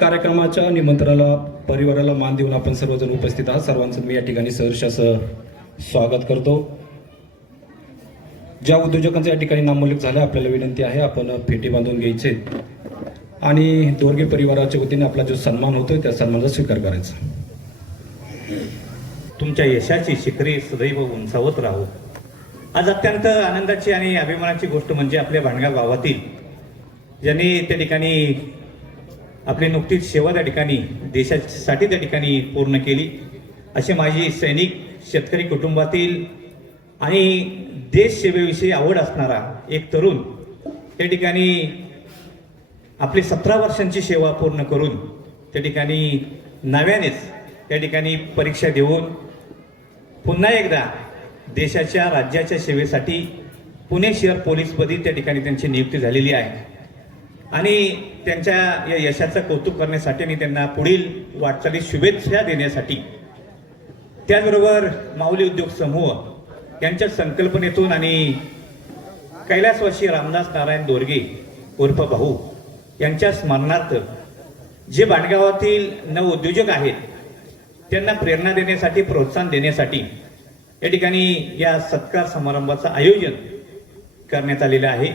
कार्यक्रमाच्या निमंत्रणाला परिवाराला मान देऊन आपण सर्वजण उपस्थित आहात. सर्वांचं मी या ठिकाणी सहर्ष असं स्वागत करतो. ज्या उद्योजकांचा या ठिकाणी नामोल्लेख झाला आपल्याला विनंती आहे आपण फेटे बांधून घ्यायचे आणि दोरगे परिवाराच्या वतीने आपला जो सन्मान होतोय त्या सन्मानाचा स्वीकार करायचा. तुमच्या यशाची शिखरे सदैव उंचावत राहू. आज अत्यंत आनंदाची आणि अभिमानाची गोष्ट म्हणजे आपल्या भांडगाव गावातील ज्यांनी त्या ठिकाणी आपली नुकतीच सेवा त्या ठिकाणी देशासाठी त्या ठिकाणी पूर्ण केली असे माजी सैनिक, शेतकरी कुटुंबातील आणि देश सेवेविषयी आवड असणारा एक तरुण त्या ठिकाणी आपली 17 वर्षांची सेवा पूर्ण करून त्या ठिकाणी नव्यानेच त्या ठिकाणी परीक्षा देऊन पुन्हा एकदा देशाच्या राज्याच्या सेवेसाठी पुणे शहर पोलीसपदी त्या ठिकाणी त्यांची नियुक्ती झालेली आहे आणि त्यांच्या या यशाचं कौतुक करण्यासाठी आणि त्यांना पुढील वाटचालीत शुभेच्छा देण्यासाठी त्याचबरोबर माऊली उद्योग समूह यांच्या संकल्पनेतून आणि कैलासवासी रामदास नारायण दोरगे उर्फ भाऊ यांच्या स्मरणार्थ जे भांडगावातील नवउद्योजक आहेत त्यांना प्रेरणा देण्यासाठी, प्रोत्साहन देण्यासाठी या ठिकाणी या सत्कार समारंभाचं आयोजन करण्यात आलेलं आहे.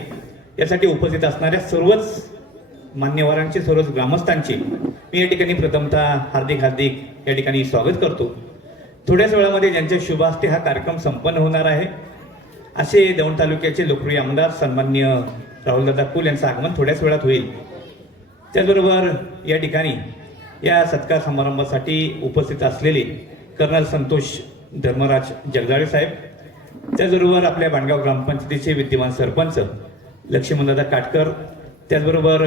यासाठी उपस्थित असणाऱ्या सर्वच मान्यवरांचे, सर्वच ग्रामस्थांचे मी या ठिकाणी प्रथमतः हार्दिक या ठिकाणी स्वागत करतो. थोड्याच वेळामध्ये ज्यांच्या शुभ हस्ते हा कार्यक्रम संपन्न होणार आहे असे दौंड तालुक्याचे लोकप्रिय आमदार सन्माननीय राहुलदादा कुल यांचं आगमन थोड्याच वेळात होईल. त्याचबरोबर या ठिकाणी या सत्कार समारंभासाठी उपस्थित असलेले कर्नल संतोष धर्मराज जगदाळे साहेब, त्याचबरोबर आपल्या भांडगाव ग्रामपंचायतीचे विद्यमान सरपंच लक्ष्मणदादा काटकर, त्याचबरोबर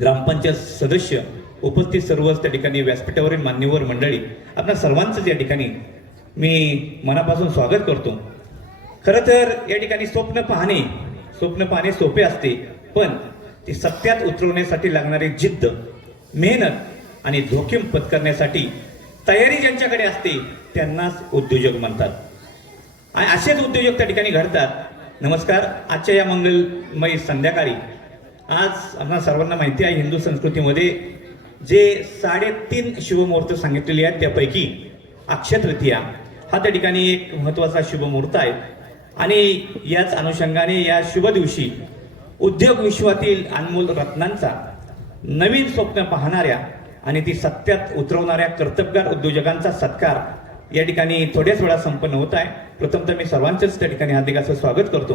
ग्रामपंचायत सदस्य, उपस्थित सर्वच त्या ठिकाणी व्यासपीठावरील मान्यवर मंडळी, आपल्या सर्वांचंच या ठिकाणी मी मनापासून स्वागत करतो. खरं तर या ठिकाणी स्वप्न पाहणे सोपे असते, पण ते सत्यात उतरवण्यासाठी लागणारी जिद्द, मेहनत आणि जोखीम पत्करण्यासाठी तयारी ज्यांच्याकडे असते त्यांनाच उद्योजक म्हणतात आणि असेच उद्योजक त्या ठिकाणी घडतात. नमस्कार. आजच्या या मंगलमय संध्याकाळी आज आपल्या सर्वांना माहिती आहे हिंदू संस्कृतीमध्ये जे 3.5 शुभमुहूर्त सांगितलेले आहेत त्यापैकी अक्षय तृतीया हा त्या ठिकाणी एक महत्त्वाचा शुभमुहूर्त आहे आणि याच अनुषंगाने या शुभ दिवशी उद्योग विश्वातील अनमोल रत्नांचा नवीन स्वप्न पाहणाऱ्या आणि ती सत्यात उतरवणाऱ्या कर्तबगार उद्योजकांचा सत्कार या ठिकाणी थोड्याच वेळा संपन्न होत आहे. प्रथमतः मी सर्वांचेच त्या ठिकाणी हार्दिक असं स्वागत करतो.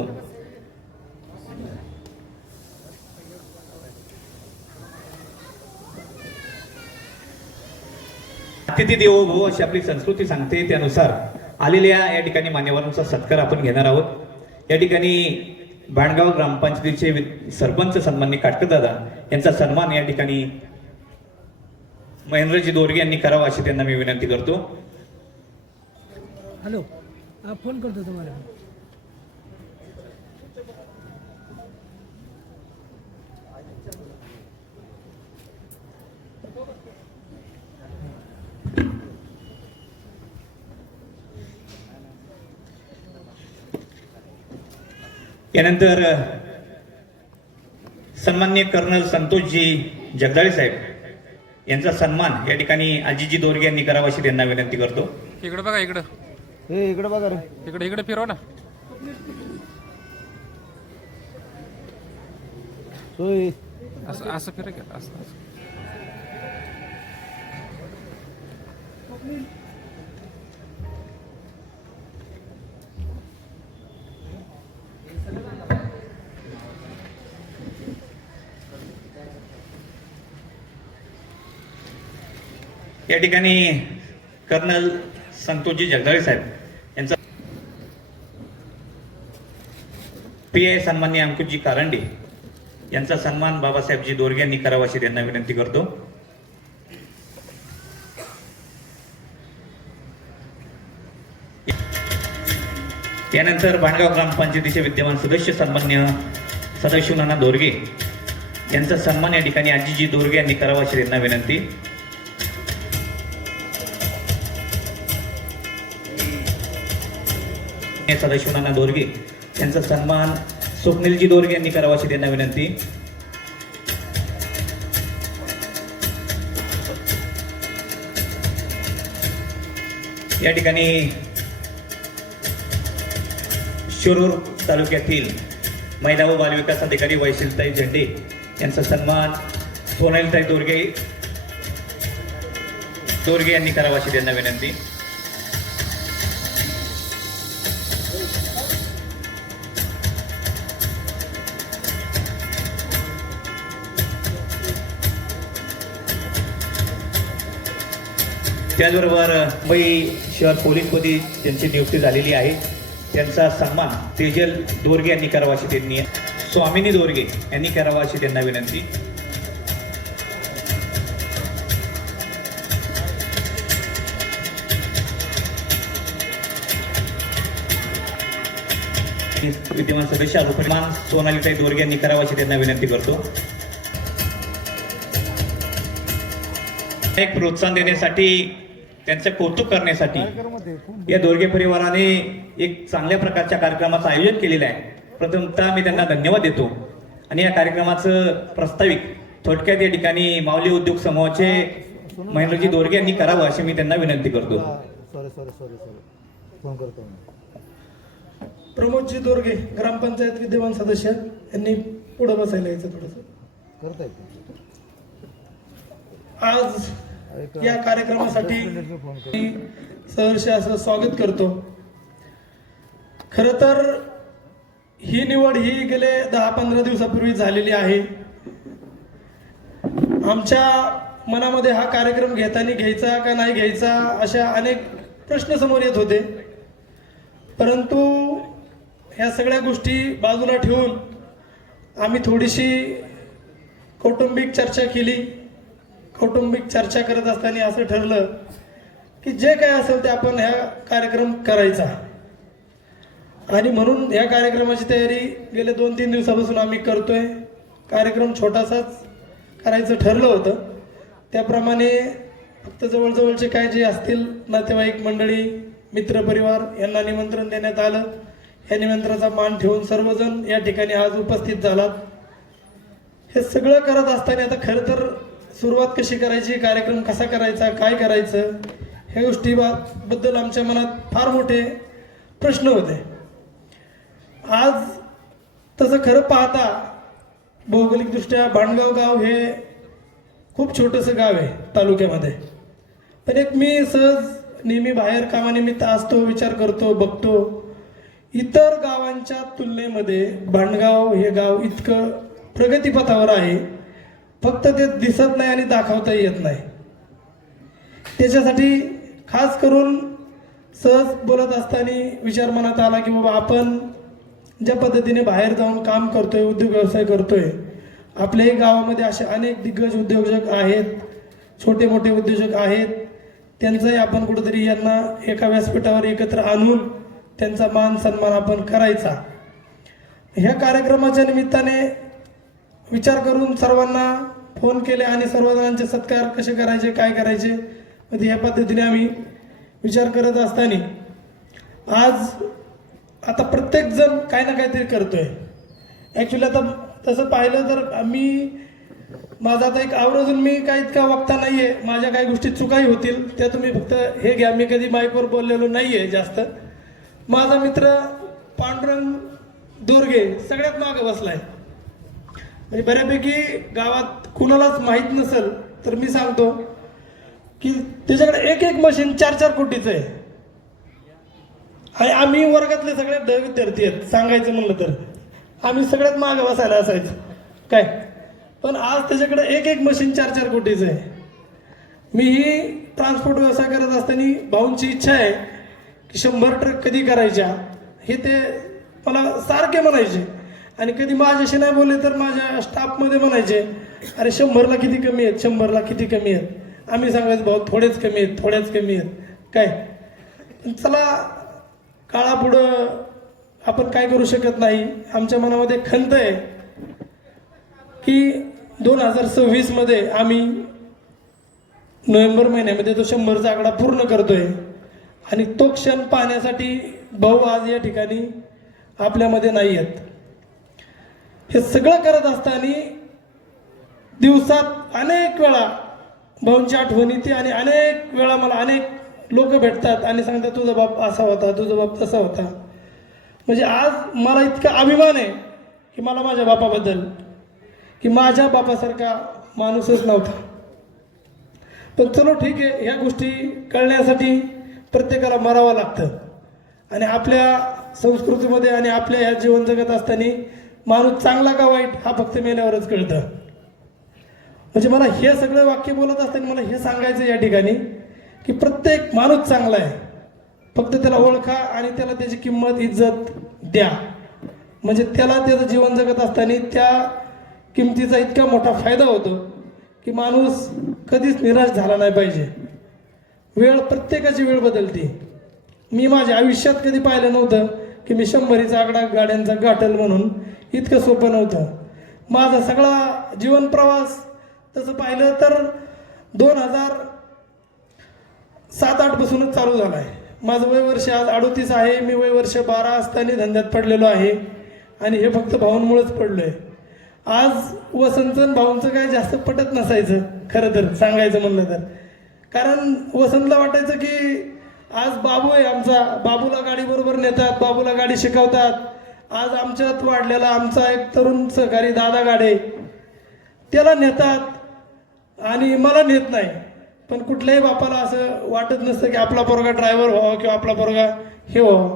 अतिथी देवो भव अशी आपली संस्कृती सांगते, त्यानुसार आलेल्या या ठिकाणी मान्यवरांचा सत्कार आपण घेणार आहोत. या ठिकाणी भांडगाव ग्रामपंचायतीचे सरपंच सन्माननीय काटकर दादा यांचा सन्मान या ठिकाणी महेंद्रजी दोरगे यांनी करावा अशी त्यांना मी विनंती करतो. हॅलो, फोन करतो तुम्हाला. यानंतर सन्माननीय कर्नल संतोषजी जगदाळे साहेब यांचा सन्मान या ठिकाणी अजितजी दोरगे यांनी करावा अशी त्यांना विनंती करतो. इकडे बघा, इकडं इकडे बघा रे, इकडे इकडे फिरवा ना. असं असं फिरा की असं असं. या ठिकाणी कर्नल संतोषजी जगदाळे साहेब यांचा PI सन्माननीय अंकुशजी कारंडे यांचा सन्मान बाबासाहेबजी दोरगे यांनी करावा अशी त्यांना विनंती करतो. यानंतर भांडगाव ग्रामपंचायतीचे विद्यमान सदस्य सन्माननीय सदाशिव नाना दोरगे यांचा सन्मान या ठिकाणी आजीजी दोरगे यांनी करावा अशी त्यांना विनंती. सदाशिव नाना दोरगे यांचा सन्मान स्वप्नीलजी दोरगे यांनी करावा अशी त्यांना विनंती. या ठिकाणी शिरूर तालुक्यातील महिला व बालविकास अधिकारी वैशिलताई झेंडे यांचा सन्मान सोनालीताई दोरगे यांनी करावा अशी त्यांना विनंती. त्याचबरोबर मुंबई शहर पोलीसमध्ये त्यांची नियुक्ती झालेली आहे, त्यांचा सन्मान तेजल दोरगे यांनी करावा अशी त्यांनी, स्वामिनी दोरगे यांनी करावा अशी त्यांना विनंती. विद्यमान सदस्य सन्मान सोनालीताई दोरगे यांनी करावा अशी त्यांना विनंती करतो. एक प्रोत्साहन देण्यासाठी, त्यांचं कौतुक करण्यासाठी या दोरगे परिवाराने एक चांगल्या प्रकारच्या कार्यक्रमाचं आयोजन केलेलं आहे. प्रथमतः मी त्यांना धन्यवाद देतो आणि या कार्यक्रमाचं प्रास्ताविक थोडक्यात या ठिकाणी माऊली उद्योग समूहाचे महेंद्रजी दोरगे यांनी करावं अशी मी त्यांना विनंती करतो. फोन करतो. प्रमोदजी दोरगे ग्रामपंचायत विद्यमान सदस्य यांनी पुढे बसायला यायचं थोडंसं. करताय आज या कार्यक्रमासाठी मी सहर्ष असं स्वागत करतो. खरं तर ही निवड ही गेले 10-15 दिवसापूर्वी झालेली आहे. आमच्या मनामध्ये हा कार्यक्रम घेताना घ्यायचा का नाही घ्यायचा अशा अनेक प्रश्न समोर येत होते, परंतु ह्या सगळ्या गोष्टी बाजूला ठेवून आम्ही थोडीशी कौटुंबिक चर्चा केली. कौटुंबिक चर्चा करत असताना असं ठरलं की जे काय असेल ते आपण ह्या कार्यक्रम करायचा, आणि म्हणून ह्या कार्यक्रमाची तयारी गेले 2-3 दिवसापासून आम्ही करतोय. कार्यक्रम छोटासाच करायचं ठरलं होतं, त्याप्रमाणे फक्त जवळजवळचे काय जे असतील नातेवाईक मंडळी, मित्रपरिवार यांना निमंत्रण देण्यात आलं. या निमंत्रणाचा मान ठेवून सर्वजण या ठिकाणी आज उपस्थित झालात. हे सगळं करत असताना आता खरं तर सुरुवात कशी करायची, कार्यक्रम कसा करायचा, काय करायचं, ह्या गोष्टीबद्दल आमच्या मनात फार मोठे प्रश्न होते. आज तसं खरं पाहता भौगोलिकदृष्ट्या भांडगाव गाव हे खूप छोटंसं गाव आहे तालुक्यामध्ये, पण एक मी सहज नेहमी बाहेर कामानिमित्त असतो, विचार करतो, बघतो, इतर गावांच्या तुलनेमध्ये भांडगाव हे गाव इतकं प्रगतीपथावर आहे, फक्त ते दिसत नाही आणि दाखवता येत नाही. त्याच्यासाठी खास करून सहज बोलत असताना विचार मनात आला की बाबा आपण ज्या पद्धतीने बाहेर जाऊन काम करतोय, उद्योग व्यवसाय करतोय, आपल्याही गावामध्ये असे अनेक दिग्गज उद्योजक आहेत, छोटे मोठे उद्योजक आहेत, त्यांचाही आपण कुठेतरी यांना एका व्यासपीठावर एकत्र आणून त्यांचा मान सन्मान आपण करायचा. ह्या कार्यक्रमाच्या निमित्ताने विचार करून सर्वांना फोन केले आणि सर्वजणांचे सत्कार कसे करायचे, काय करायचे, म्हणजे या पद्धतीने आम्ही विचार करत असताना आज आता प्रत्येक जण काही ना काहीतरी करतोय. ॲक्च्युली आता तसं पाहिलं तर माझा आता एक आवर्जून मी काही इतका वक्ता नाहीये, माझ्या काही गोष्टी चुकाही होतील त्या तुम्ही फक्त हे घ्या, मी कधी माईकवर बोललेलो नाहीये जास्त. माझा मित्र पांडुरंग दोरगे सगळ्यात मागे बसलाय, म्हणजे बऱ्यापैकी गावात कुणालाच माहीत नसेल तर मी सांगतो की त्याच्याकडे एक मशीन 4-4 कोटीचं आहे, आणि आम्ही वर्गातले सगळे विद्यार्थी आहेत. सांगायचं म्हणलं तर आम्ही सगळ्यात मागे बसायला असायचं काय, पण आज त्याच्याकडे एक मशीन 4-4 कोटीचं आहे. मीही ट्रान्सपोर्ट व्यवसाय करत असताना भाऊंची इच्छा आहे की 100 ट्रक कधी करायच्या, हे ते मला सारखे म्हणायचे, आणि कधी माझ्याशी नाही बोलले तर माझ्या स्टाफमध्ये म्हणायचे अरे 100ला किती कमी आहेत, 100ला किती कमी आहेत. आम्ही सांगायचं भाऊ थोडेच कमी आहेत, थोडेच कमी आहेत काय. चला काळापुढं आपण काय करू शकत नाही. आमच्या मनामध्ये खंत आहे की 2026 मध्ये आम्ही नोव्हेंबर महिन्यामध्ये तो 100चा आकडा पूर्ण करतोय, आणि तो क्षण पाहण्यासाठी भाऊ आज या ठिकाणी आपल्यामध्ये नाही आहेत. हे सगळं करत असताना दिवसात अनेक वेळा भाऊंची आठवण येते, आणि अनेक वेळा मला अनेक लोक भेटतात आणि सांगतात तुझा बाप असा होता, तुझा बाप तसा होता. म्हणजे आज मला इतका अभिमान आहे की मला माझ्या बापाबद्दल, की माझ्या बापासारखा माणूसच नव्हता. पण चलो ठीक आहे, ह्या गोष्टी कळण्यासाठी प्रत्येकाला मरावं लागतं. आणि आपल्या संस्कृतीमध्ये आणि आपल्या ह्या जीवन जगत असताना माणूस चांगला का वाईट हा फक्त मेल्यावरच कळतं. म्हणजे मला हे सगळं वाक्य बोलत असताना मला हे सांगायचं या ठिकाणी की प्रत्येक माणूस चांगला आहे, फक्त त्याला ओळखा आणि त्याला त्याची किंमत इज्जत द्या. म्हणजे त्याला त्याचं जीवन जगत असताना त्या किमतीचा इतका मोठा फायदा होतो की माणूस कधीच निराश झाला नाही पाहिजे. वेळ, प्रत्येकाची वेळ बदलते. मी माझ्या आयुष्यात कधी पाहिलं नव्हतं की मी 100चा आकडा गाड्यांचा गाठल म्हणून. इतकं सोपं नव्हतं. माझा सगळा जीवन प्रवास तसं पाहिलं तर 2007-08 पासूनच चालू झाला आहे. माझं वय वर्ष आज 38 आहे. मी वय वर्ष 12 असताना धंद्यात पडलेलो आहे आणि हे फक्त भाऊंमुळेच पडलोय. आज वसंतन भाऊंचं काही जास्त पटत नसायचं खरं तर सांगायचं म्हणलं तर. कारण वसंतला वाटायचं की आज बाबू आहे आमचा, बाबूला गाडी बरोबर नेतात, बाबूला गाडी शिकवतात. आज आमच्यात वाढलेला आमचा एक तरुण सहकारी दादा गाडे, त्याला नेतात आणि मला नेत नाही. पण कुठल्याही बापाला असं वाटत नसतं की आपला पोरगा ड्रायव्हर व्हावा किंवा आपला पोरगा हे व्हावं.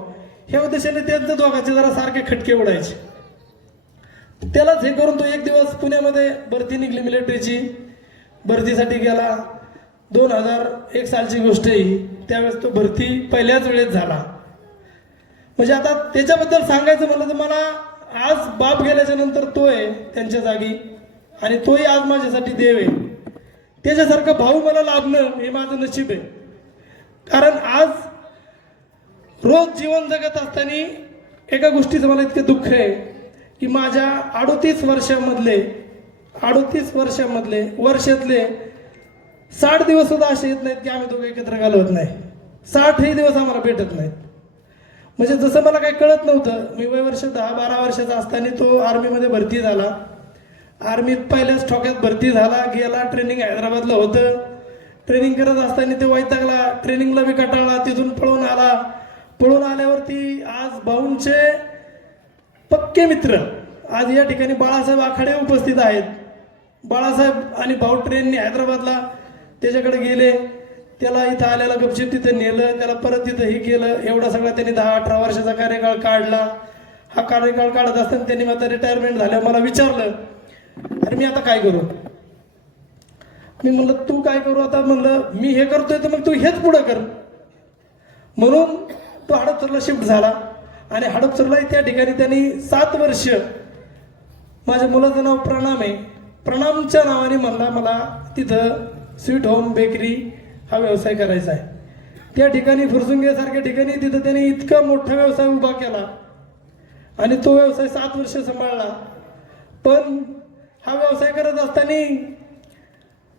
ह्या उद्देशाने त्यांचं दोघांचे जरा सारखे खटके उडायचे. त्यालाच हे करून तो एक दिवस पुण्यामध्ये भरती निघली मिलिटरीची. भरतीसाठी गेला. 2001 सालची गोष्ट आहे. त्यावेळेस तो भरती पहिल्याच वेळेस झाला. म्हणजे आता त्याच्याबद्दल सांगायचं म्हणलं तर मला आज बाप गेल्याच्या नंतर तो आहे त्यांच्या जागी आणि तोही आज माझ्यासाठी देव आहे. त्याच्यासारखं भाऊ मला लाभणं हे माझं नशीब आहे. कारण आज रोज जीवन जगत असताना एका गोष्टीचं मला इतकं दुःख आहे की माझ्या 38 वर्षामधले वर्षातले 60 दिवस सुद्धा असे येत नाहीत की आम्ही दोघं एकत्र घालवत नाही. 60ही दिवस आम्हाला भेटत नाहीत. म्हणजे जसं मला काही कळत नव्हतं, मी वय वर्ष 10-12 वर्षाचा असताना तो आर्मीमध्ये भरती झाला. आर्मीत पहिल्याच ठोक्यात भरती झाला. गेला, ट्रेनिंग हैदराबादला होतं. ट्रेनिंग करत असताना ते वैतागला, ट्रेनिंगला बी कटाळला, तिथून पळून आला. पळून आल्यावरती आज भाऊंचे पक्के मित्र आज या ठिकाणी बाळासाहेब आखाडे उपस्थित आहेत. बाळासाहेब आणि भाऊ ट्रेनने हैदराबादला त्याच्याकडे गेले. त्याला इथं आल्याला गपचिप तिथं नेलं, त्याला परत तिथं हे केलं. एवढा सगळा त्यांनी 10-18 वर्षाचा कार्यकाळ काढला. हा कार्यकाळ काढत असताना त्यांनी आता रिटायरमेंट झाल्यावर मला विचारलं, अरे मी आता काय करू? मी म्हणलं तू काय करू आता? म्हणलं मी हे करतोय तर मग तू हेच पुढं कर. म्हणून तो हडपसरला शिफ्ट झाला आणि हडपसरला त्या ठिकाणी त्यांनी 7 वर्ष, माझ्या मुलाचं नाव प्रणाम आहे, प्रणामच्या नावाने म्हणला मला तिथं स्वीट होम बेकरी हा व्यवसाय करायचा आहे. त्या ठिकाणी फुरसुंगेसारख्या ठिकाणी तिथं त्यांनी इतका मोठा व्यवसाय उभा केला आणि तो व्यवसाय 7 वर्ष सांभाळला. पण हा व्यवसाय करत असताना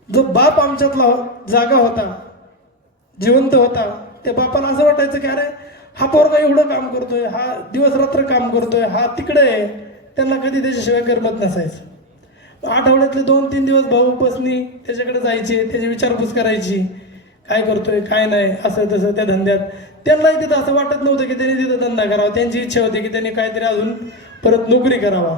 जो बाप आमच्यातला जागा होता, जिवंत होता, त्या बापाला असं वाटायचं की अरे हा पोरगा एवढं काम करतोय, हा दिवस रात्र काम करतोय, हा तिकडे आहे. त्यांना कधी त्याच्याशिवाय करमत नसायचं. आठवड्यातले 2-3 दिवस भाऊ बसनी त्याच्याकडे जायचे, त्याची विचारपूस करायची, काय करतोय काय नाही, असं तसं त्या धंद्यात. त्यांनाही तिथं असं वाटत नव्हतं की त्यांनी तिथं धंदा करावा. त्यांची इच्छा होती की त्यांनी काहीतरी अजून परत नोकरी करावा.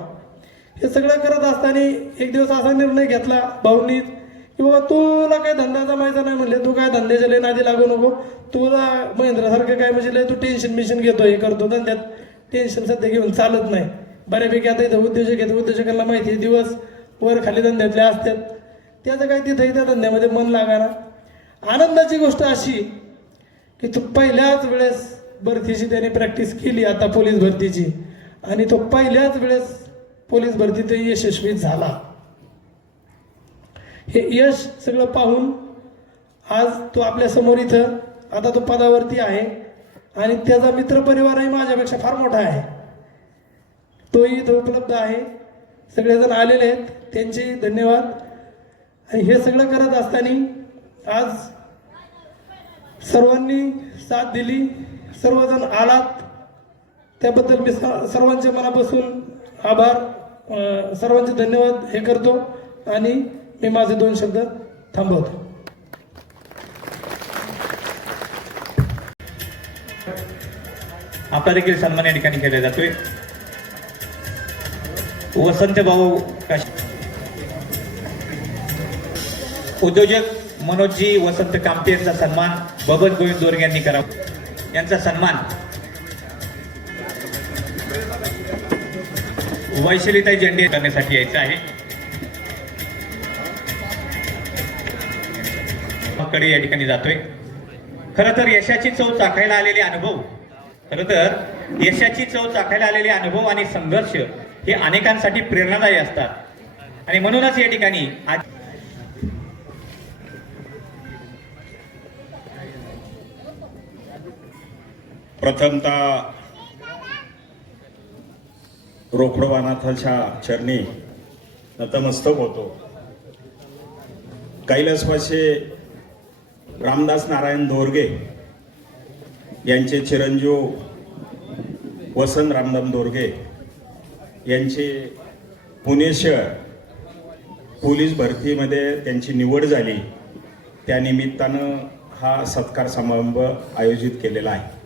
हे सगळं करत असताना एक दिवस असा निर्णय घेतला भाऊंनी की बाबा तुला काय धंदा जमायचा नाही. म्हणले तू काय धंद्याच्या लय नादी लागू नको. तुला महेंद्रासारखं काय म्हणजे लय तू टेन्शन मिशन घेतो, हे करतो, धंद्यात टेन्शन सध्या घेऊन चालत नाही. बऱ्यापैकी आता इथं उद्योजक आहेत, उद्योजकांना माहिती आहे दिवस वर खाली धंद्यातले असतात. त्याचं काय तिथंही त्या धंद्यामध्ये मन लागाना. आनंदाची गोष्ट अशी की तो पहिल्याच वेळेस भरतीची त्याने प्रॅक्टिस केली आता पोलीस भरतीची आणि तो पहिल्याच वेळेस पोलीस भरतीत यशस्वी झाला. हे यश सगळं पाहून आज तो आपल्या समोर इथं आता तो पदावरती आहे आणि त्याचा मित्रपरिवारही माझ्यापेक्षा फार मोठा आहे. तोही इथं उपलब्ध आहे. सगळेजण आलेले आहेत, त्यांचे धन्यवाद. आणि हे सगळं करत असताना आज सर्वांनी साथ दिली, सर्वजण आलात त्याबद्दल मी सर्वांचे मनापासून आभार, सर्वांचे धन्यवाद हे करतो आणि मी माझे 2 शब्द थांबवतो. आपला देखील सन्मान या ठिकाणी केला जातोय. वसंत भाऊ उद्योजक मनोजजी वसंत कामते यांचा सन्मान बबन गोविंद दोरगे यांनी करावा. यांचा सन्मान वैशालीताई झेंडे करण्यासाठी यायचा आहे. कडे या ठिकाणी जातोय. खरं तर यशाची चव चाखायला आलेले अनुभव आणि संघर्ष हे अनेकांसाठी प्रेरणादायी असतात आणि म्हणूनच या ठिकाणी आज प्रथमतः रोकडवानाथाच्या चरणी नतमस्तक होतो. कैलासवासी रामदास नारायण दोरगे यांचे चिरंजीव वसंत रामदाम दोरगे यांचे पुणे शहर पोलीस भरतीमध्ये त्यांची निवड झाली. त्यानिमित्तानं हा सत्कार समारंभ आयोजित केलेला आहे.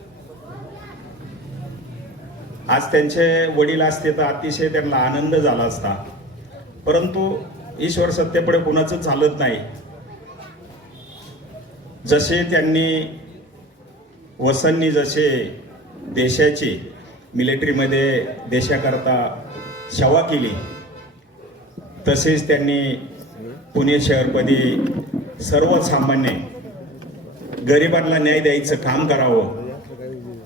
आज त्यांचे वडील असते तर अतिशय त्यांना आनंद झाला असता, परंतु ईश्वर सत्तेपुढे कुणाचं चालत नाही. जसे त्यांनी वसंतनी जसे देशाची मिलिटरीमध्ये देशाकरता सेवा केली, तसेच त्यांनी पुणे शहरमध्ये सर्वसामान्य गरिबांना न्याय द्यायचं काम करावं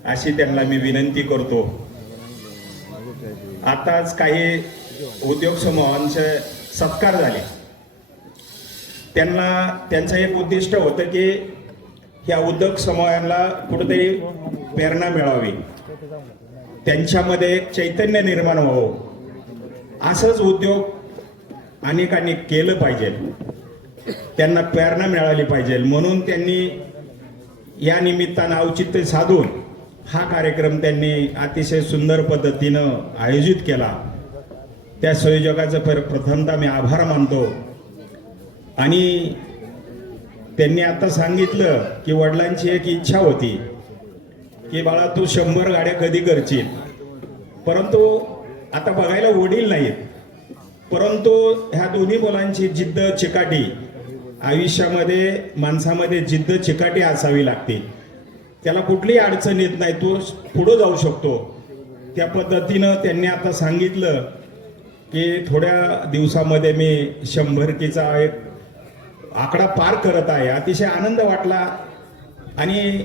अशी त्यांना मी विनंती करतो. आताच काही उद्योग समूहांचे सत्कार झाले. त्यांचं एक उद्दिष्ट होतं की ह्या उद्योग समूहांना कुठेतरी प्रेरणा मिळावी, त्यांच्यामध्ये एक चैतन्य निर्माण व्हावं. असंच उद्योग अनेकांनी केलं पाहिजे, त्यांना प्रेरणा मिळाली पाहिजे. म्हणून त्यांनी या निमित्तानं औचित्य साधून हा कार्यक्रम त्यांनी अतिशय सुंदर पद्धतीनं आयोजित केला. त्या संयोजकाचं प्रथमतः मी आभार मानतो. आणि त्यांनी आता सांगितलं की वडिलांची एक इच्छा होती की बाळा तू 100 गाड्या कधी करशील, परंतु आता बघायला वडील नाहीत, परंतु ह्या दोन्ही मुलांची जिद्द चिकाटी आयुष्यामध्ये माणसामध्ये जिद्द चिकाटी असावी लागते. त्याला कुठलीही अडचण येत नाही, तो पुढं जाऊ शकतो. त्या पद्धतीनं त्यांनी आता सांगितलं की थोड्या दिवसामध्ये मी 100कीचा एक आकडा पार करत आहे. अतिशय आनंद वाटला. आणि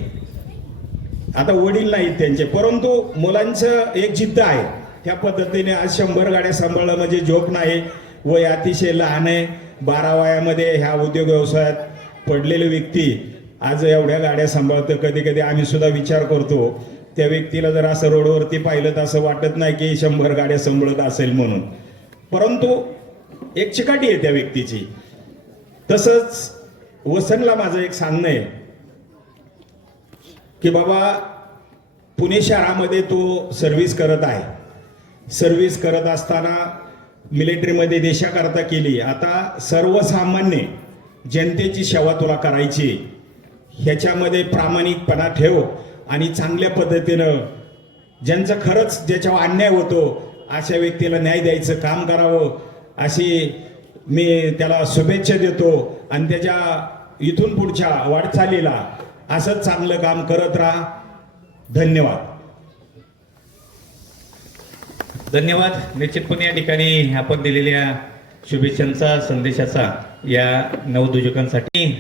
आता वडील नाहीत त्यांचे, परंतु मुलांचं एक जिद्द आहे. त्या पद्धतीने आज 100 गाड्या सांभाळणं म्हणजे जोक नाही. वय अतिशय लहान आहे. 12 वयामध्ये ह्या उद्योग व्यवसायात पडलेले व्यक्ती आज एवढ्या गाड्या सांभाळतं. कधी कधी आम्ही सुद्धा विचार करतो त्या व्यक्तीला जर असं रोडवरती पाहिलं तर असं वाटत नाही की 100 गाड्या सांभाळत असेल म्हणून, परंतु एक चिकाटी आहे त्या व्यक्तीची. तसंच वसंतला माझं एक सांगणं आहे की बाबा पुणे शहरामध्ये तो सर्व्हिस करत आहे. सर्व्हिस करत असताना मिलिटरीमध्ये देशाकरता केली. आता सर्वसामान्य जनतेची सेवा तुला करायची, ह्याच्यामध्ये प्रामाणिकपणा ठेव आणि चांगल्या पद्धतीनं ज्यांचं खरंच ज्याच्यावर अन्याय होतो अशा व्यक्तीला न्याय द्यायचं काम करावं अशी मी त्याला शुभेच्छा देतो. आणि त्याच्या इथून पुढच्या वाटचालीला असंच चांगलं काम करत राहा. धन्यवाद. धन्यवाद. निश्चितपणे या ठिकाणी आपण दिलेल्या शुभेच्छांचा संदेशाचा या नवोद्योजकांसाठी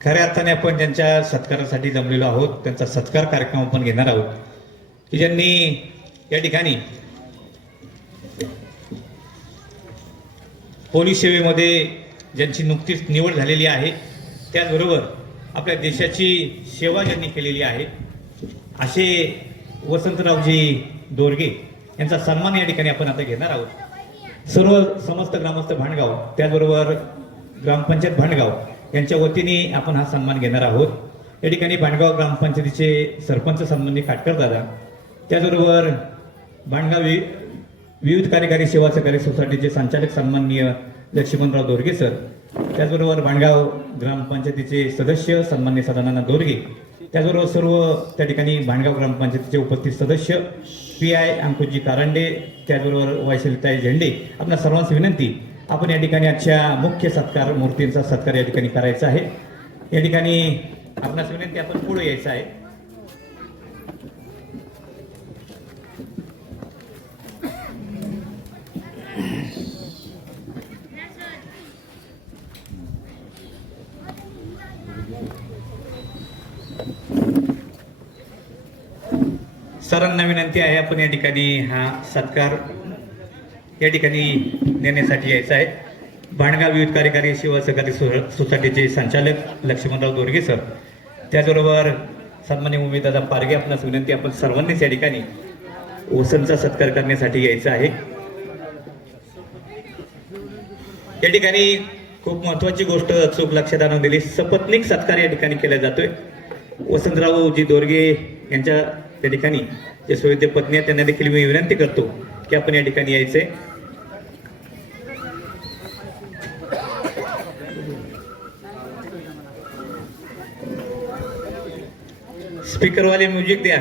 खऱ्या अर्थाने आपण त्यांच्या सत्कारासाठी जमलेलो आहोत. त्यांचा सत्कार कार्यक्रम आपण घेणार आहोत की ज्यांनी या ठिकाणी पोलीस सेवेमध्ये ज्यांची नुकतीच निवड झालेली आहे, त्याचबरोबर आपल्या देशाची सेवा ज्यांनी केलेली आहे असे वसंतरावजी दोरगे यांचा सन्मान या ठिकाणी आपण आता घेणार आहोत. समस्त ग्रामस्थ भांडगाव त्याचबरोबर ग्रामपंचायत भांडगाव यांच्या वतीने आपण हा सन्मान घेणार आहोत. या ठिकाणी भांडगाव ग्रामपंचायतीचे सरपंच सन्माननीय काटकर दादा, त्याचबरोबर भांडगाव विविध कार्यकारी सेवा सहकारी सोसायटीचे संचालक सन्माननीय लक्ष्मणराव दोरगे सर, त्याचबरोबर भांडगाव ग्रामपंचायतीचे सदस्य सन्माननीय सदानंद दोरगे त्याचबरोबर सर्व त्या ठिकाणी भांडगाव ग्रामपंचायतीचे उपस्थित सदस्य, PI अंकुशजी कारंडे, त्याचबरोबर वैशालीताई झेंडे, आपल्या सर्वांची विनंती, आपण या ठिकाणी आजच्या मुख्य सत्कार मूर्तींचा सत्कार या ठिकाणी करायचा आहे. या ठिकाणी आपणास विनंती, आपण पुढे यायचं आहे. सरांना विनंती आहे, आपण या ठिकाणी हा सत्कार या ठिकाणी नेण्यासाठी यायचा आहे. भांडगाव विविध कार्यकारी सेवा सहकारी सोसायटीचे संचालक लक्ष्मणराव दोरगे सर, त्याचबरोबर सन्मान्य उमेददादा पारगे, आपणास विनंती, आपण सर्वांनीच या ठिकाणी वसंतचा सत्कार करण्यासाठी यायचं आहे. या ठिकाणी खूप महत्वाची गोष्ट चूक लक्षात आणून दिली, सपत्नीक सत्कार या ठिकाणी केला जातोय. वसंतरावजी दोरगे यांच्या त्या ठिकाणी जे सोयीचे पत्नी आहेत त्यांना देखील मी विनंती करतो की आपण या ठिकाणी यायचंय. स्पीकरवाले म्युझिक द्या.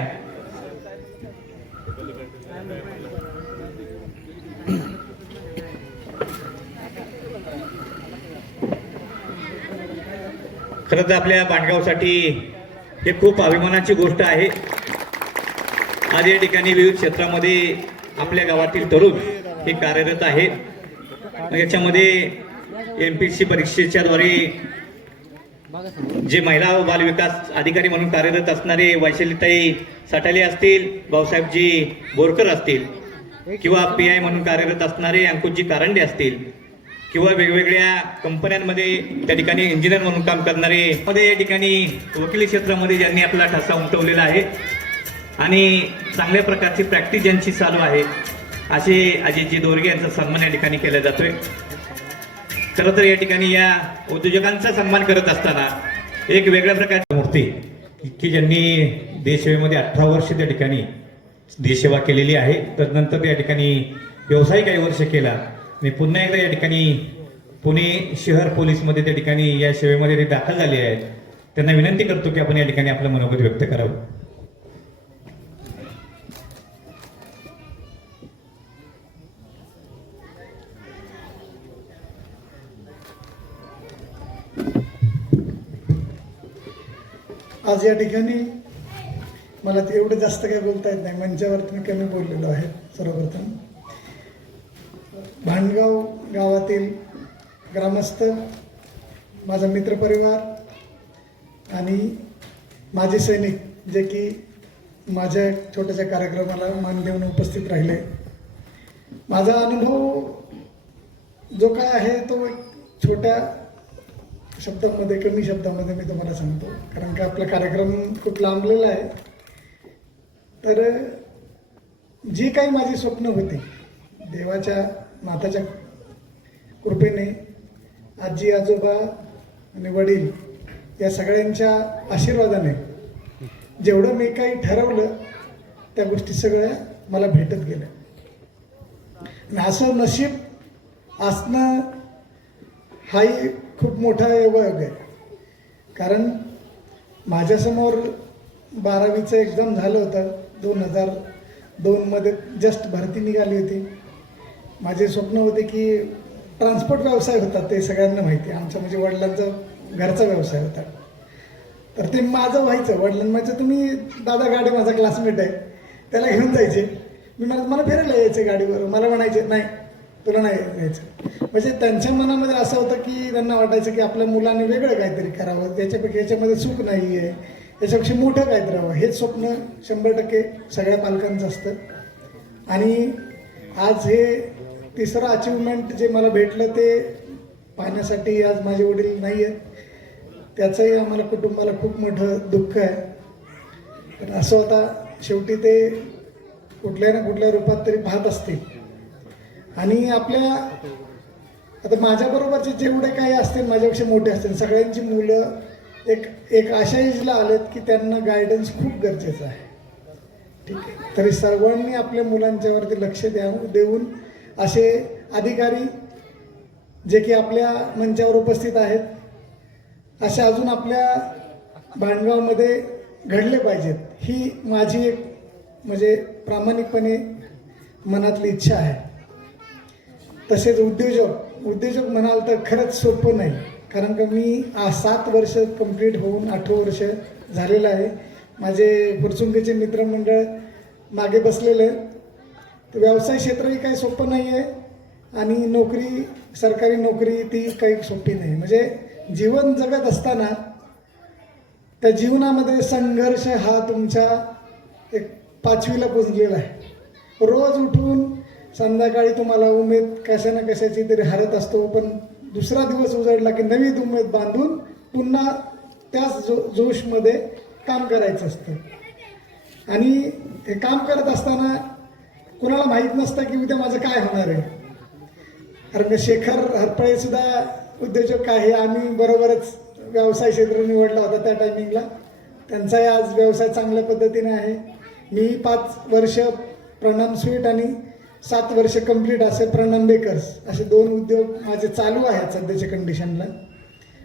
खरं तर आपल्या भांडगावसाठी हे खूप अभिमानाची गोष्ट आहे. आज या ठिकाणी विविध क्षेत्रामध्ये आपल्या गावातील तरुण हे कार्यरत आहेत. याच्यामध्ये MPSC परीक्षेच्या द्वारे जे महिला व बालविकास अधिकारी म्हणून कार्यरत असणारे वैशालीताई साठाले असतील, भाऊसाहेबजी बोरकर असतील, किंवा PI म्हणून कार्यरत असणारे अंकुशजी कारंडे असतील, किंवा वेगवेगळ्या कंपन्यांमध्ये त्या ठिकाणी इंजिनियर म्हणून काम करणारे, मध्ये या ठिकाणी वकिली क्षेत्रामध्ये ज्यांनी आपला ठसा उमटवलेला आहे आणि चांगल्या प्रकारची प्रॅक्टिस ज्यांची चालू आहे, असे अजितजी दोरगे यांचा सन्मान या ठिकाणी केला जातोय. खरं तर या ठिकाणी या उद्योजकांचा सन्मान करत असताना एक वेगळ्या प्रकारची मूर्ती की ज्यांनी देशसेवेमध्ये 18 वर्ष त्या ठिकाणी देशसेवा केलेली आहे, तर नंतर या ठिकाणी व्यवसाय काही वर्ष केला आणि पुन्हा एकदा या ठिकाणी पुणे शहर पोलीसमध्ये त्या ठिकाणी या सेवेमध्ये ते दाखल झाले आहेत. त्यांना विनंती करतो की आपण या ठिकाणी आपलं मनोगत व्यक्त करावं. आज या ठिकाणी मला ते एवढं जास्त काही बोलता येत नाही, मंचावरती मी कमी बोललेलो आहे. सर्वप्रथम भांडगाव गावातील ग्रामस्थ, माझा मित्रपरिवार आणि माझे सैनिक जे की माझ्या छोट्याशा कार्यक्रमाला मान देऊन उपस्थित राहिले. माझा अनुभव जो काय आहे तो छोट्या शब्दांमध्ये, कमी शब्दांमध्ये मी तुम्हाला सांगतो, कारण का आपला कार्यक्रम खूप लांबलेला आहे. तर जी काही माझी स्वप्न होती, देवाच्या माताच्या कृपेने, आजी आजोबा आणि वडील या सगळ्यांच्या आशीर्वादाने जेवढं मी काही ठरवलं त्या गोष्टी सगळ्या मला भेटत गेल्या. आणि असं नशीब असणं हाही खूप मोठा योग आहे. कारण माझ्यासमोर 12वीचं एक्झाम झालं होतं 2002मध्ये, जस्ट भरती निघाली होती. माझे स्वप्न होते की ट्रान्सपोर्ट व्यवसाय होता, ते सगळ्यांना माहिती, आमचा म्हणजे वडिलांचा घरचा व्यवसाय होता. तर ते माझं व्हायचं, वडिलांना तुम्ही दादा गाडी, माझा क्लासमेट आहे, त्याला घेऊन जायचे. मी मला फिरायला यायचे गाडीवर, मला म्हणायचे नाही तुला नाही यायचं. म्हणजे त्यांच्या मनामध्ये असं होतं की त्यांना वाटायचं की आपल्या मुलाने वेगळं काहीतरी करावं, त्याच्यापेक्षा याच्यामध्ये चूक नाही आहे, याच्यापेक्षा मोठं काहीतरी राहावं. हेच स्वप्न 100% सगळ्या पालकांचं असतं. आणि आज हे तिसरं अचिव्हमेंट जे मला भेटलं ते पाहण्यासाठी आज माझे वडील नाही आहेत, त्याचंही आम्हाला कुटुंबाला खूप मोठं दुःख आहे. पण असं होता, शेवटी ते कुठल्या ना कुठल्या रूपात तरी पाहत असतील. आणि आपल्या आता माझ्याबरोबरचे जेवढे काही असतील, माझ्यापेक्षा मोठे असतील, सगळ्यांची मुलं एक अशा एजला आलेत की त्यांना गायडन्स खूप गरजेचं आहे. ठीक आहे, तरी सर्वांनी आपल्या मुलांच्यावरती लक्ष देऊन असे अधिकारी जे की आपल्या मंचावर उपस्थित आहेत, अशा अजून आपल्या भांडगावमध्ये घडले पाहिजेत ही माझी एक म्हणजे प्रामाणिकपणे मनातली इच्छा आहे. तसेच उद्योजक म्हणाल तर खरंच सोपं नाही, कारण का मी 7 वर्ष कंप्लीट होऊन 8 वर्ष झालेलं आहे. माझे फुरसुंगीचे मित्रमंडळ मागे बसलेले आहेत. तर व्यवसाय क्षेत्रही काही सोपं नाही आहे आणि नोकरी, सरकारी नोकरी ती काही सोपी नाही. म्हणजे जीवन जगत असताना त्या जीवनामध्ये संघर्ष हा तुमच्या एक 5वीला पोचलेला आहे. रोज उठून संध्याकाळी तुम्हाला उमेद कशा ना कशाची तरी हरत असतो, पण दुसरा दिवस उजडला की नवी उमेद बांधून पुन्हा त्याच जोशमध्ये काम करायचं असतं. आणि हे काम करत असताना कोणाला माहीत नसतं की उद्या माझं काय होणार आहे. कारण शेखर हरपळे सुद्धा उद्योजक आहे, आम्ही बरोबरच व्यवसाय क्षेत्र निवडला होता त्या टायमिंगला. त्यांचाही आज व्यवसाय चांगल्या पद्धतीने आहे. मी 5 वर्ष प्रणाम स्वीट आणि 7 वर्ष कंप्लीट असे प्रणाम बेकर्स असे 2 उद्योग माझे चालू आहेत सध्याच्या कंडिशनला.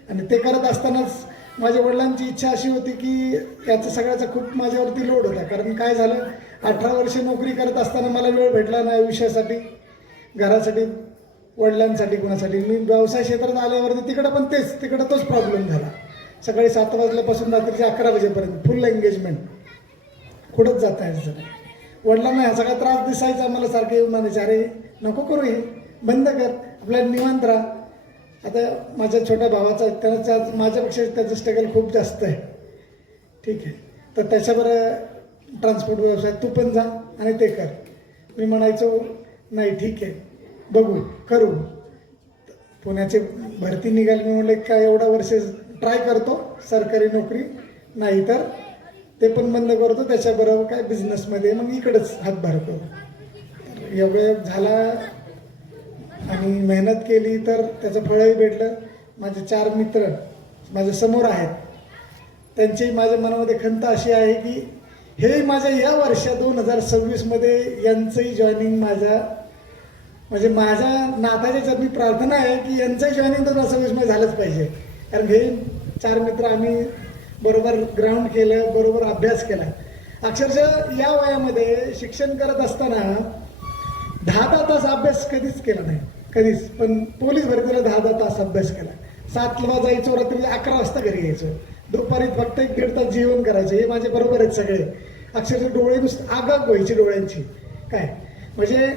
आणि ते करत असतानाच माझ्या वडिलांची इच्छा अशी होती की याचा सगळ्याचा खूप माझ्यावरती लोड होता. कारण काय झालं, 18 वर्ष नोकरी करत असताना मला वेळ भेटला नाही आयुष्यासाठी, घरासाठी, वडिलांसाठी, कुणासाठी. मी व्यवसाय क्षेत्रात आल्यावरती तिकडं तोच प्रॉब्लेम झाला. सकाळी 7 वाजल्यापासून रात्रीचे 11 वाजेपर्यंत फुल एंगेजमेंट, कुठंच जाता यायचं नाही. वडिलांना ह्या सगळा त्रास दिसायचा, मला सारखे येऊन म्हणायचे, अरे नको करू, हे बंद कर, आपल्याला निवांत राहा. आता माझ्या छोट्या भावाचा त्याचा माझ्यापेक्षा त्याचं स्ट्रगल खूप जास्त आहे. ठीक आहे, तर त्याच्यावर ट्रान्सपोर्ट व्यवसाय तू पण जा आणि ते कर. मी म्हणायचो नाही ठीक आहे बघू करू. पुण्याची भरती निघाली, मी म्हणलं काय एवढा वर्ष ट्राय करतो सरकारी नोकरी, नाही तर ते पण बंद करतो, त्याच्याबरोबर काय बिझनेसमध्ये मग इकडंच हातभार करू. एवढं झाला आणि मेहनत केली तर त्याचं फळही भेटलं. माझे 4 मित्र माझ्या समोर आहेत, त्यांची माझ्या मनामध्ये खंत अशी आहे की हे माझ्या या वर्षा 2026मध्ये यांचंही जॉईनिंग म्हणजे माझ्या नाताच्या चरणी प्रार्थना आहे की यांचंही जॉईनिंग 2026मध्ये झालंच पाहिजे. कारण हे 4 मित्र आम्ही बरोबर ग्राउंड केलं, बरोबर अभ्यास केला. अक्षरशः या वयामध्ये शिक्षण करत असताना 10 तास अभ्यास कधीच केला नाही, कधीच. पण पोलीस भरतीला 10 तास अभ्यास केला. 7ला जायचो, रात्री 11 वाजता घरी यायचो. दुपारी फक्त 1-1.5 तास जेवण करायचं. हे माझे बरोबर आहेत सगळे. अक्षरशः डोळे नुसतं आगाग व्हायची डोळ्यांची. काय म्हणजे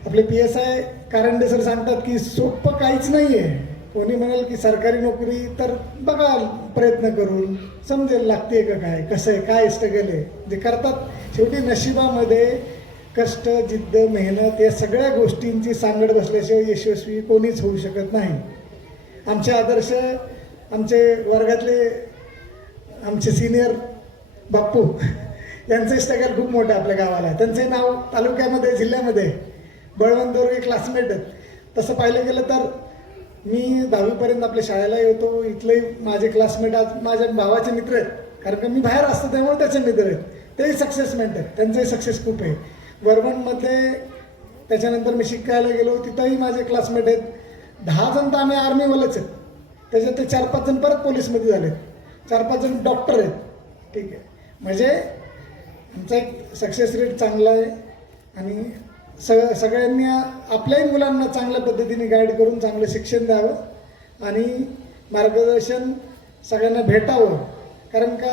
आपले PSI कारंडे सर सांगतात की सोपं काहीच नाही आहे. कोणी म्हणाल की सरकारी नोकरी तर बघा प्रयत्न करून समजेल लागते का काय, कसं आहे, काय स्ट्रगल आहे. जे करतात शेवटी नशिबामध्ये कष्ट, जिद्द, मेहनत या सगळ्या गोष्टींची सांगड बसल्याशिवाय यशस्वी कोणीच होऊ शकत नाही. आमचे आदर्श, आमचे वर्गातले आमचे सिनियर बाप्पू यांचं स्ट्रगल खूप मोठं आपल्या गावाला. त्यांचे नाव तालुक्यामध्ये, जिल्ह्यामध्ये बळवंत दोरगे क्लासमेट आहेत. तसं पाहिलं गेलं तर मी 10वीपर्यंत आपल्या शाळेला येतो. इथले माझे क्लासमेट आज माझ्या भावाचे मित्र आहेत, कारण का मी बाहेर असतो त्यामुळे त्याचे मित्र आहेत. तेही सक्सेसमेंट आहेत, त्यांचंही सक्सेस खूप आहे. वरवणमध्ये त्याच्यानंतर मी शिकायला गेलो, तिथंही माझे क्लासमेट आहेत. 10 जण तर आम्ही आर्मीवालेच आहेत, त्याच्यात ते 4-5 जण परत पोलीसमध्ये झालेत, 4-5 जण डॉक्टर आहेत. ठीक आहे, म्हणजे आमचा एक सक्सेस रेट चांगला आहे. आणि सगळ्यांनी आपल्याही मुलांना चांगल्या पद्धतीने गाईड करून चांगलं शिक्षण द्यावं आणि मार्गदर्शन सगळ्यांना भेटावं. कारण का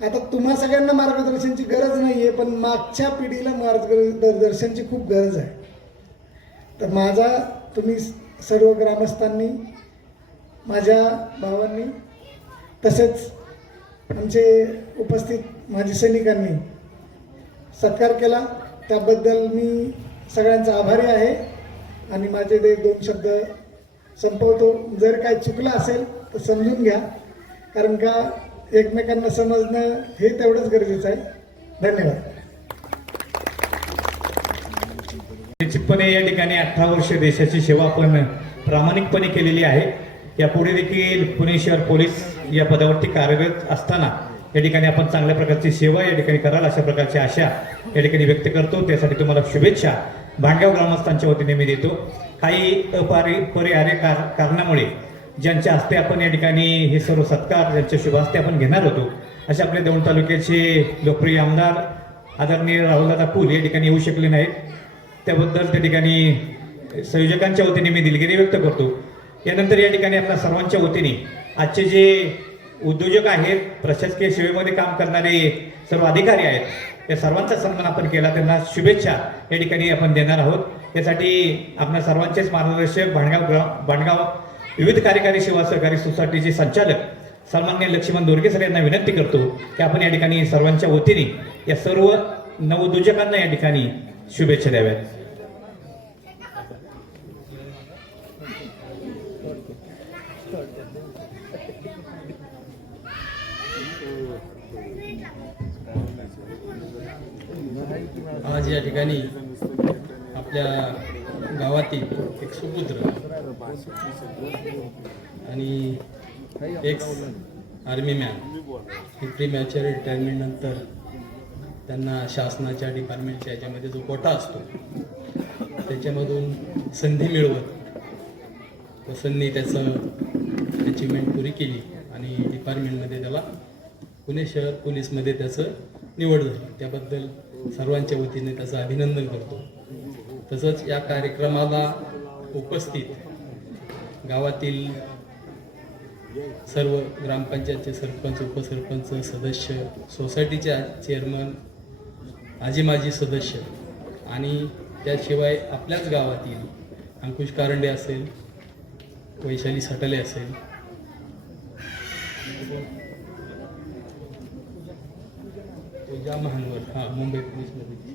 आता तुम्हा सगळ्यांना मार्गदर्शनची गरज नाही आहे, पण मागच्या पिढीला मार्गदर्शनची खूप गरज आहे. तर तुम्ही सर्व ग्रामस्थांनी, माझ्या भावांनी, तसेच आमचे उपस्थित माजी सैनिकांनी सत्कार केला, त्याबद्दल मी सगळ्यांचा आभारी आहे. आणि माझे ते 2 शब्द संपवतो. जर काही चुकलं असेल तर समजून घ्या, कारण का एकमेकांना समजणं हे तेवढंच गरजेचं आहे. धन्यवाद. निश्चितपणे या ठिकाणी 18 वर्ष देशाची सेवा आपण प्रामाणिकपणे केलेली आहे. यापुढे देखील पुणे शहर पोलीस या पदावरती कार्यरत असताना या ठिकाणी आपण चांगल्या प्रकारची सेवा या ठिकाणी कराल अशा प्रकारची आशा या ठिकाणी व्यक्त करतो. त्यासाठी तुम्हाला शुभेच्छा भांडगाव ग्रामस्थांच्या वतीने मी देतो. काही अपरिहार्य कारणामुळे ज्यांच्या हस्ते आपण या ठिकाणी हे सर्व सत्कार ज्यांच्या शुभ हस्ते आपण घेणार होतो, असे आपले दौंड तालुक्याचे लोकप्रिय आमदार आदरणीय राहुलदादा फुल या ठिकाणी येऊ शकले नाहीत. त्याबद्दल त्या ठिकाणी संयोजकांच्या वतीने मी दिलगिरी व्यक्त करतो. यानंतर या ठिकाणी आपल्या सर्वांच्या वतीने आजचे जे उद्योजक आहेत, प्रशासकीय सेवेमध्ये काम करणारे सर्व अधिकारी आहेत, या सर्वांचा सन्मान आपण केला. त्यांना शुभेच्छा या ठिकाणी आपण देणार आहोत. यासाठी आपल्या सर्वांचेच मार्गदर्शक भांडगाव विविध कार्यकारी सेवा सहकारी सोसायटीचे संचालक सन्माननीय लक्ष्मण दोरगे सर यांना विनंती करतो की आपण या ठिकाणी सर्वांच्या वतीने या सर्व नवोद्योजकांना या ठिकाणी शुभेच्छा द्याव्यात. आज या ठिकाणी आपल्या गावातील एक सुपुत्र आणि एक्स आर्मी मॅन हे प्रीमॅच्युअर रिटायरमेंट नंतर त्यांना शासनाच्या डिपार्टमेंटच्या याच्यामध्ये जो कोटा असतो त्याच्यामधून संधी मिळवत वसंतनी त्याचं अचिव्हमेंट पुरी केली आणि डिपार्टमेंटमध्ये त्याला पुणे शहर पोलीसमध्ये त्याचं निवड झाली. त्याबद्दल सर्वांच्या वतीने त्याचं अभिनंदन करतो. तसंच या कार्यक्रमाला उपस्थित गावातील सर्व ग्रामपंचायतचे सरपंच, उपसरपंच, सदस्य, सोसायटीचे चेअरमन, आजी माजी सदस्य आणि त्याशिवाय आपल्याच गावातील अंकुश कारंडे असेल, वैशाली साटले असेल, पूजा महानवर मुंबई पोलीसमध्ये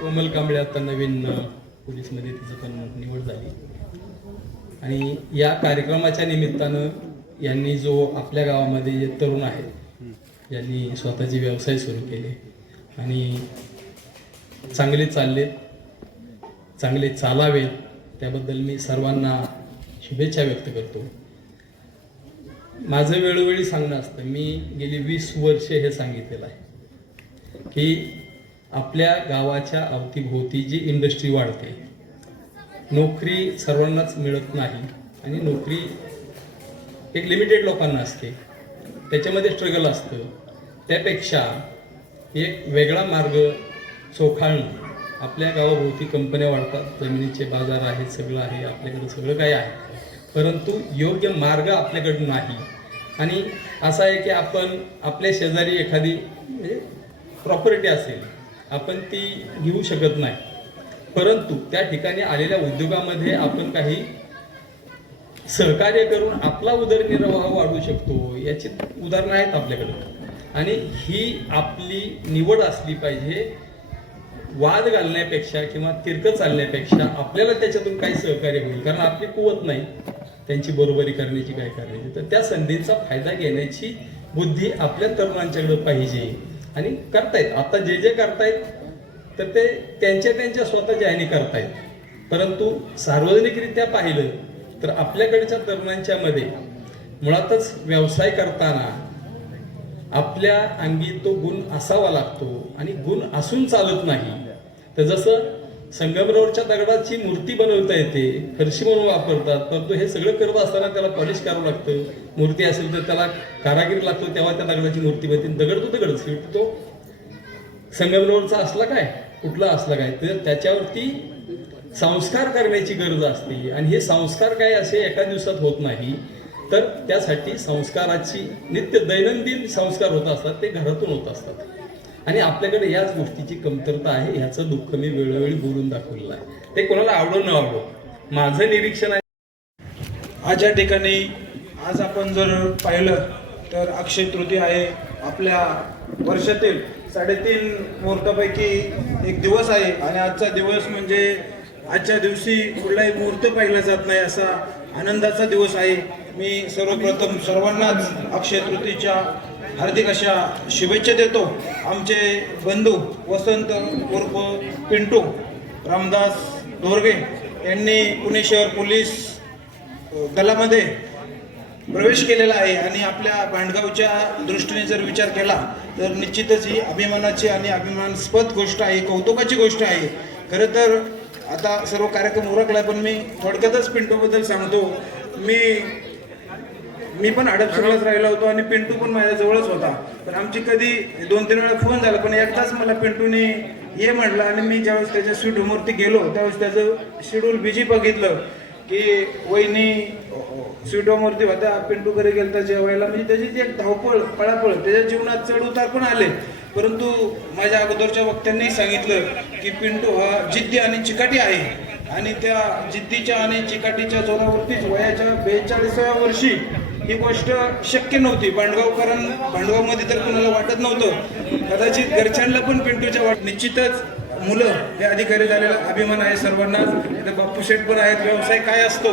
कोमल कांबळे आता नवीन पोलीसमध्ये तिचं पण निवड झाली. आणि या कार्यक्रमाच्या निमित्तानं यांनी जो आपल्या गावामध्ये जे तरुण आहेत यांनी स्वतःचे व्यवसाय सुरू केले आणि चांगले चाललेत, चांगले चालावेत, त्याबद्दल मी सर्वांना शुभेच्छा व्यक्त करतो. माझं वेळोवेळी सांगणं असतं, मी गेली 20 वर्षे हे सांगितलेलं आहे की आपल्या गावाच्या अवतीभोवती जी इंडस्ट्री वाढते, नोकरी सर्वांनाच मिळत नाही आणि नोकरी एक लिमिटेड लोकांना असते, त्याच्यामध्ये स्ट्रगल असतं. त्यापेक्षा एक वेगळा मार्ग चोखाळणं. आपल्या गावाभोवती कंपन्या वाढतात, जमिनीचे बाजार आहेत, सगळं आहे, आपल्याकडं सगळं काही आहे, परंतु योग्य मार्ग आपल्याकडं नाही. आणि असं आहे की आपण आपल्या शेजारी एखादी प्रॉपर्टी असेल, आपण ती घेऊ शकत नाही, परंतु त्या ठिकाणी आलेल्या उद्योगामध्ये आपण काही सहकार्य करून आपला उदरनिर्वाह वाढवू शकतो. याची उदाहरणं आहेत आपल्याकडे. आणि ही आपली निवड असली पाहिजे. वाद घालण्यापेक्षा किंवा तिरकं चालण्यापेक्षा आपल्याला त्याच्यातून काही सहकार्य होईल, कारण आपली कुवत नाही त्यांची बरोबरी करण्याची, काय करण्याची. तर त्या संधीचा फायदा घेण्याची बुद्धी आपल्या तरुणांच्याकडे पाहिजे आणि करतायत. आता जे जे करतायत तर ते त्यांच्या स्वतःच्या ह्याने करतायत, परंतु सार्वजनिकरित्या पाहिलं तर आपल्याकडच्या तरुणांच्या मध्ये मुळातच व्यवसाय करताना आपल्या अंगी तो गुण असावा लागतो आणि गुण असून चालत नाही. तर जसं संगमरवरच्या दगडाची मूर्ती बनवता येते, फरशी म्हणून वापरतात, परंतु हे सगळं करत असताना त्याला पॉलिश करावं लागतं. मूर्ती असेल तर त्याला कारागीर लागतो, तेव्हा त्या दगडाची मूर्ती बनते. दगड तो दगडच, तो संगमरवरचा असला काय, कुठला असला काय, तर त्याच्यावरती संस्कार करण्याची गरज असते. आणि हे संस्कार काय असे एका दिवसात होत नाही, तर त्यासाठी संस्काराची नित्य दैनंदिन संस्कार होत असतात, ते घरातून होत असतात. आणि आपल्याकडे याच गोष्टीची कमतरता आहे. ह्याचं दुःख मी वेळोवेळी बोलून दाखवलेलं आहे. ते कोणाला आवडो न आवडो, माझं निरीक्षण आहे. आज या ठिकाणी आज आपण जर पाहिलं तर अक्षय तृतीया आहे. आपल्या वर्षातील 3.5 मुहूर्तापैकी एक दिवस आहे आणि आजचा दिवस म्हणजे आजच्या दिवशी कुठलाही मुहूर्त पाहिला जात नाही असा आनंदाचा दिवस आहे. मी सर्वप्रथम सर्वांनाच अक्षय तृतीयेच्या हार्दिक अशा शुभेच्छा देतो. आमचे बंधू वसंत उर्फ पिंटू रामदास दोरगे यांनी पुणे शहर पोलीस दलामध्ये प्रवेश केलेला आहे आणि आपल्या भांडगावच्या दृष्टीने जर विचार केला तर निश्चितच ही अभिमानाची आणि अभिमानास्पद गोष्ट आहे, कौतुकाची गोष्ट आहे. खरं तर आता सर्व कार्यक्रम उरकला, पण मी थोडक्यातच पिंटूबद्दल सांगतो. मी मी पण हडपसरलाच राहिलो होतो आणि पिंटू पण माझ्या जवळच होता. पण आमची कधी 2-3 वेळा फोन झाला, पण एकदाच मला पिंटूने ये म्हटलं आणि मी ज्यावेळेस त्याच्या स्वीट होमवरती गेलो त्यावेळेस त्याचं शेड्यूल बिझी बघितलं की वहिनी स्वीट होमवरती होत्या, पिंटू घरी गेलं तर जेवायला, म्हणजे त्याची जी एक धावपळ पळापळ त्याच्या जीवनात चढ उतार पण आले. परंतु माझ्या अगोदरच्या वक्त्यांनी सांगितलं की पिंटू हा जिद्दी आणि चिकाटी आहे आणि त्या जिद्दीच्या आणि चिकाटीच्या जोरावरतीच वयाच्या 42व्या वर्षी ही गोष्ट शक्य नव्हती. भांडगावमध्ये तर कुणाला वाटत नव्हतं, कदाचित घरच्यांना पण पिंटूच्या वाट. निश्चितच मुलं हे अधिकारी झालेला अभिमान आहे सर्वांना. इथं बाप्पू शेठ पण आहेत. व्यवसाय काय असतो